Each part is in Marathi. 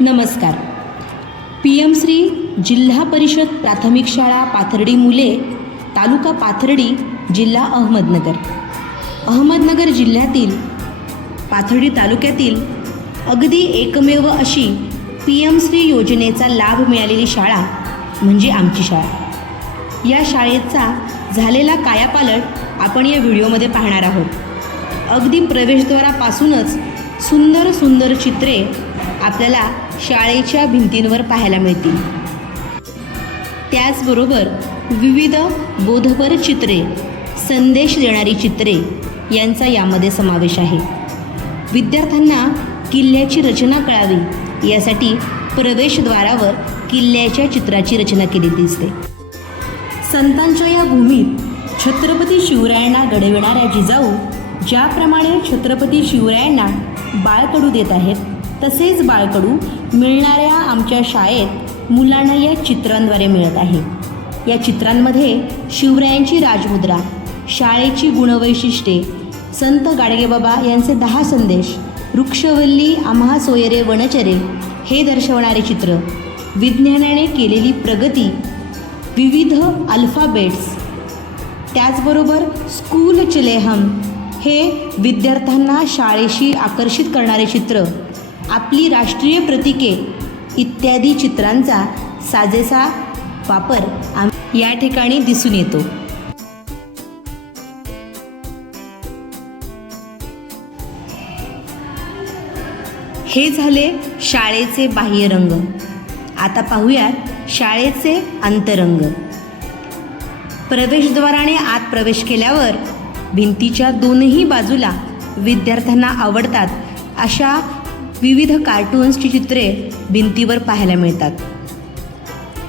नमस्कार. पी एम श्री जिल्हा परिषद प्राथमिक शाळा पाथर्डी मुले तालुका पाथर्डी जिल्हा अहमदनगर. अहमदनगर जिल्ह्यातील पाथर्डी तालुक्यातील अगदी एकमेव अशी पी एम श्री योजनेचा लाभ मिळालेली शाळा म्हणजे आमची शाळा. या शाळेचा झालेला कायापालट आपण या व्हिडिओमध्ये पाहणार आहोत. अगदी प्रवेशद्वारापासूनच सुंदर सुंदर चित्रे आपल्याला शाळेच्या भिंतींवर पाहायला मिळतील. त्याचबरोबर विविध बोधपर चित्रे संदेश देणारी चित्रे यांचा यामध्ये समावेश आहे. विद्यार्थ्यांना किल्ल्याची रचना कळावी यासाठी प्रवेशद्वारावर किल्ल्याच्या चित्राची रचना केली दिसते. संतांच्या या भूमीत छत्रपती शिवरायांना घडविणाऱ्या जिजाऊ ज्याप्रमाणे छत्रपती शिवरायांना बाळकडू देत आहेत तसेच बाळकडू मिळणाऱ्या आमच्या शाळेत मुलांना या चित्रांद्वारे मिळत आहे. या चित्रांमध्ये शिवरायांची राजमुद्रा शाळेची गुणवैशिष्ट्ये संत गाडगेबाबा यांचे दहा संदेश वृक्षवल्ली आम्हा सोयरे वनचरे हे दर्शवणारे चित्र विज्ञानाने केलेली प्रगती विविध अल्फाबेट्स. त्याचबरोबर स्कूल चिलेहम हे विद्यार्थ्यांना शाळेशी आकर्षित करणारे चित्र आपली राष्ट्रीय प्रतीके इत्यादी चित्रांचा साजेसा वापर आम या ठिकाणी दिसून येतो. हे झाले शाळेचे बाह्यरंग आता पाहूयात शाळेचे अंतरंग. प्रवेशद्वाराने आत प्रवेश केल्यावर भिंतीच्या दोनही बाजूला विद्यार्थ्यांना आवडतात अशा विविध कार्टून्सची चित्रे भिंतीवर पाहायला मिळतात.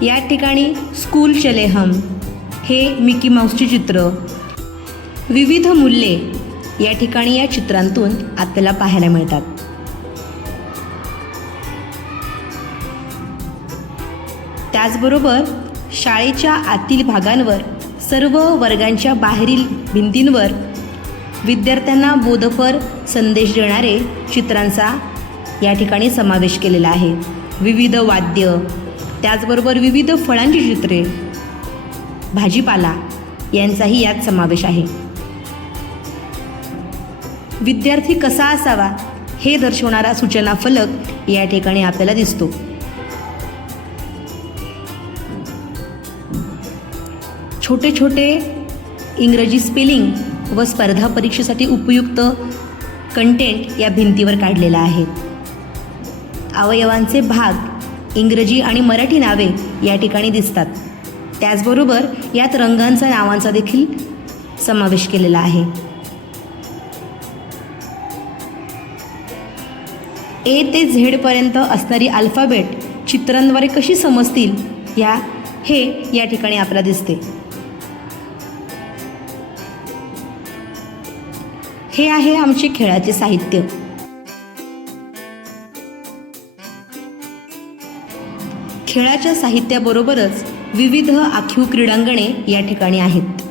या ठिकाणी स्कूल चले हम हे मिकी माऊसचे चित्र विविध मूल्ये या ठिकाणी या चित्रांतून आपल्याला पाहायला मिळतात. त्याचबरोबर शाळेच्या आतील भागांवर सर्व वर्गांच्या बाहेरील भिंतींवर विद्यार्थ्यांना बोधपर संदेश देणारे चित्रांचा या ठिकाणी समावेश केलेला आहे. विविध वाद्य त्याचबरोबर विविध फळांची चित्रे भाजीपाला यांचाही यात समावेश आहे. विद्यार्थी कसा असावा हे दर्शवणारा सूचना फलक या ठिकाणी आपल्याला दिसतो. छोटे छोटे इंग्रजी स्पेलिंग व स्पर्धा परीक्षेसाठी उपयुक्त कंटेंट या भिंतीवर काढलेला आहे. अवयवांचे भाग इंग्रजी आणि मराठी नावे या ठिकाणी दिसतात. त्याचबरोबर यात रंगांचा नावांचा देखील समावेश केलेला आहे. ए ते झेडपर्यंत असणारी अल्फाबेट चित्रांद्वारे कशी समजतील या हे या ठिकाणी आपल्याला दिसते. हे आहे आमचे खेळाचे साहित्य. खेळाच्या साहित्याबरोबरच विविध आखीव क्रीडांगणे या ठिकाणी आहेत.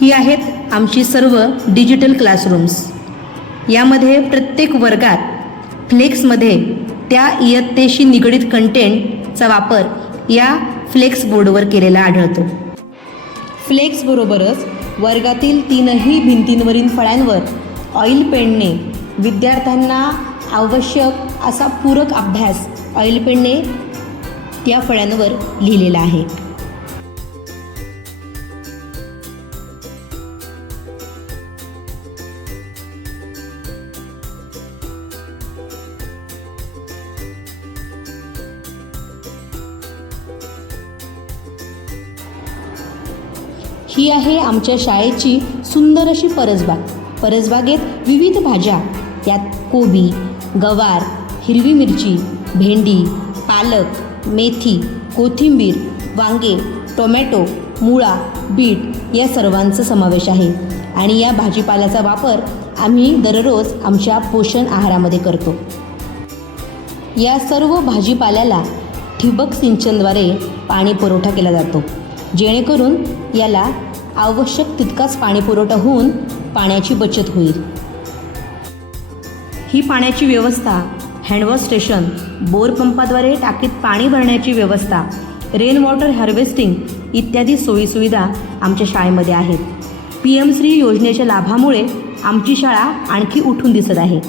ही आहेत आमची सर्व डिजिटल क्लासरूम्स. यामध्ये प्रत्येक वर्गात फ्लेक्समध्ये त्या इयत्तेशी निगडीत कंटेंटचा वापर या फ्लेक्स बोर्डवर केलेला आढळतो. फ्लेक्सबरोबरच वर्गातील तीनही भिंतींवरील फळ्यांवर ऑइल पेनने विद्यार्थ्यांना आवश्यक असा पूरक अभ्यास ऑइल पेनने त्या फळ्यांवर लिहिलेलं आहे. ही आहे आमच्या शाळेची सुंदर अशी परसबाग. परसबागेत विविध भाज्या त्यात कोबी गवार हिरवी मिरची भेंडी पालक मेथी कोथिंबीर वांगे टोमॅटो मुळा बीट या सर्वांचा समावेश आहे. आणि या भाजीपाल्याचा वापर आम्ही दररोज आमच्या पोषण आहारामध्ये करतो. या सर्व भाजीपाल्याला ठिबक सिंचनद्वारे पाणी पुरवठा केला जातो. जेणेकरून याला आवश्यक तितकाच पाणी पुरवठा होऊन पाण्याची बचत होईल. ही पाण्याची व्यवस्था हँडवॉश स्टेशन बोरपंपाद्वारे टाकीत पाणी भरण्याची व्यवस्था रेन वॉटर हार्वेस्टिंग इत्यादी सोयीसुविधा आमच्या शाळेमध्ये आहेत. पी एम श्री योजनेच्या लाभामुळे आमची शाळा आणखी उठून दिसत आहे.